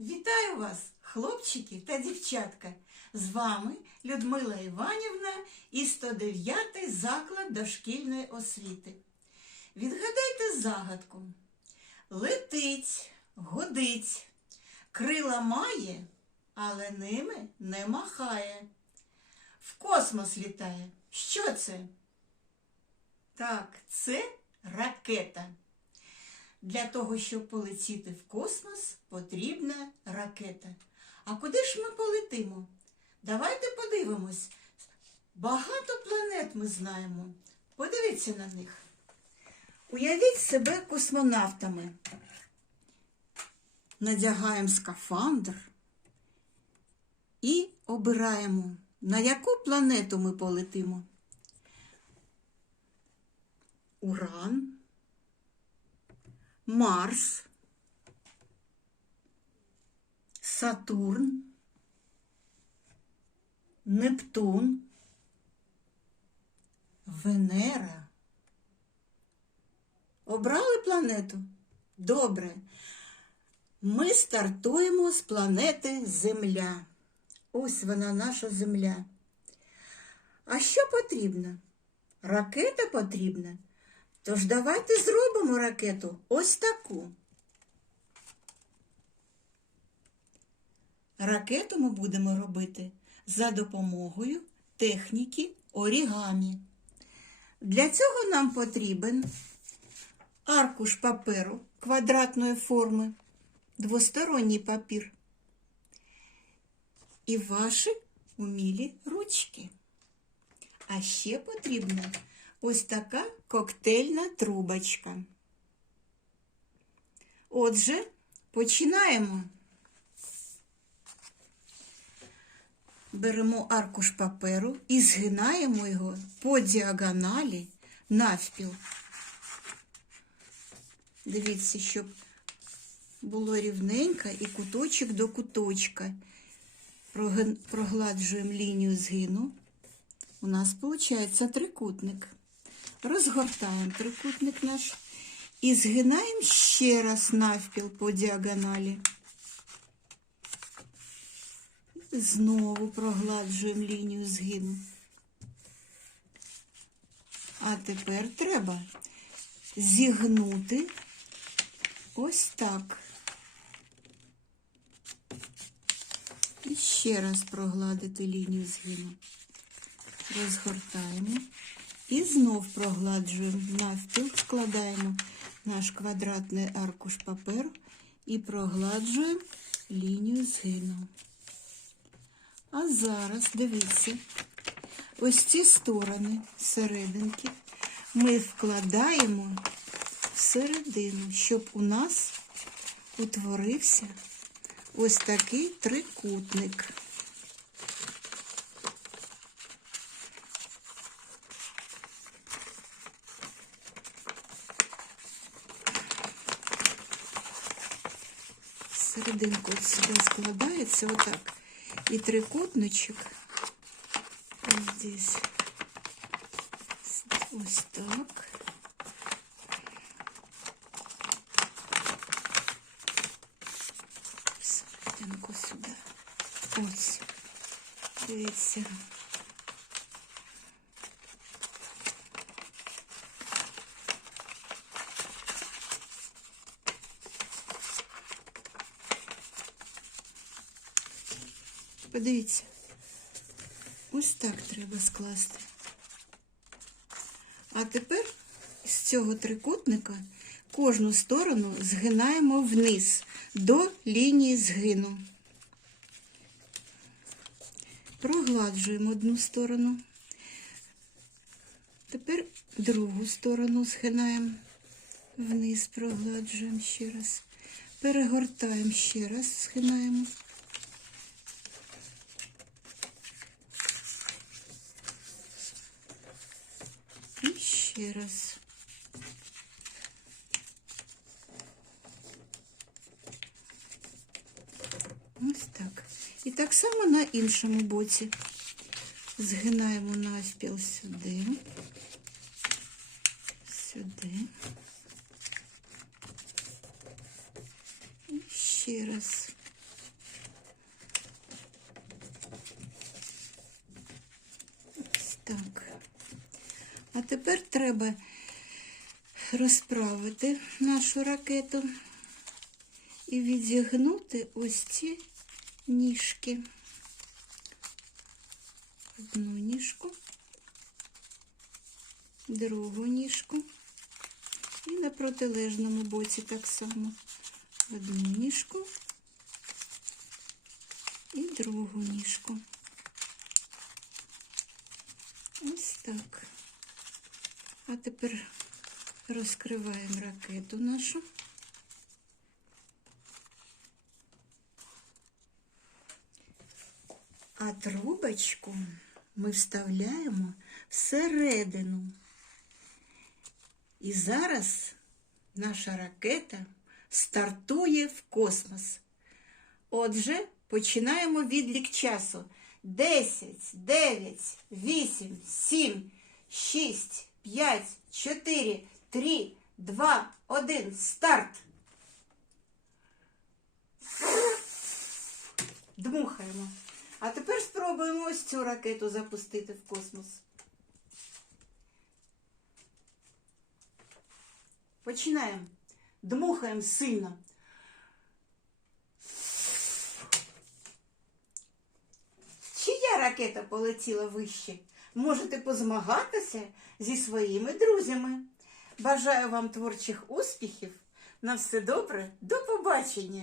Вітаю вас, хлопчики та дівчатка! З вами Людмила Іванівна і 109 заклад дошкільної освіти. Відгадайте загадку. Летить, годить, крила має, але ними не махає. В космос літає. Що це? Так, це ракета. Для того, щоб полетіти в космос, потрібна ракета. А куди ж ми полетимо? Давайте подивимось. Багато планет ми знаємо. Подивіться на них. Уявіть себе космонавтами. Надягаємо скафандр і обираємо, на яку планету ми полетимо. Уран. Марс, Сатурн, Нептун, Венера. Обрали планету? Добре. Ми стартуємо з планети Земля. Ось вона наша Земля. А що потрібно? Ракета потрібна. Тож давайте зробимо ракету ось таку. Ракету ми будемо робити за допомогою техніки орігамі. Для цього нам потрібен аркуш паперу квадратної форми, двосторонній папір і ваші умілі ручки. А ще потрібна ось така коктейльна трубочка. Отже, починаємо. Беремо аркуш паперу і згинаємо його по діагоналі навпіл. Дивіться, щоб було рівненько і куточок до куточка. Прогладжуємо лінію згину. У нас виходить трикутник. Розгортаємо трикутник наш і згинаємо ще раз навпіл по діагоналі. Знову прогладжуємо лінію згину. А тепер треба зігнути ось так. І ще раз прогладити лінію згину. Розгортаємо. І знов прогладжуємо навпіл, складаємо наш квадратний аркуш паперу і прогладжуємо лінію згину. А зараз, дивіться, ось ці сторони серединки ми вкладаємо всередину, щоб у нас утворився ось такий трикутник. Серединку от сюди складається отак. І трикутничок ось здесь. Ось так. Серединку сюди. Ось. Дивіться. Подивіться. Ось так треба скласти. А тепер з цього трикутника кожну сторону згинаємо вниз до лінії згину. Прогладжуємо одну сторону. Тепер другу сторону згинаємо вниз, прогладжуємо ще раз. Перегортаємо ще раз, згинаємо. такий раз. Ось так. І так само на іншому боці. Згинаємо наспіл сюди, сюди. І ще раз. Ось так. А тепер треба розправити нашу ракету і відігнути ось ці ніжки. Одну ніжку, другу ніжку. І на протилежному боці так само. Одну ніжку і другу ніжку. Ось так. А тепер розкриваємо ракету нашу. А трубочку ми вставляємо всередину. І зараз наша ракета стартує в космос. Отже, починаємо відлік часу. 10, 9, 8, 7, 6, 5, 4, 3, 2, 1. Старт. Дмухаємо. А тепер спробуємо ось цю ракету запустити в космос. Починаємо. Дмухаємо сильно. Чия ракета полетіла вище? Можете позмагатися зі своїми друзями. Бажаю вам творчих успіхів. На все добре, до побачення!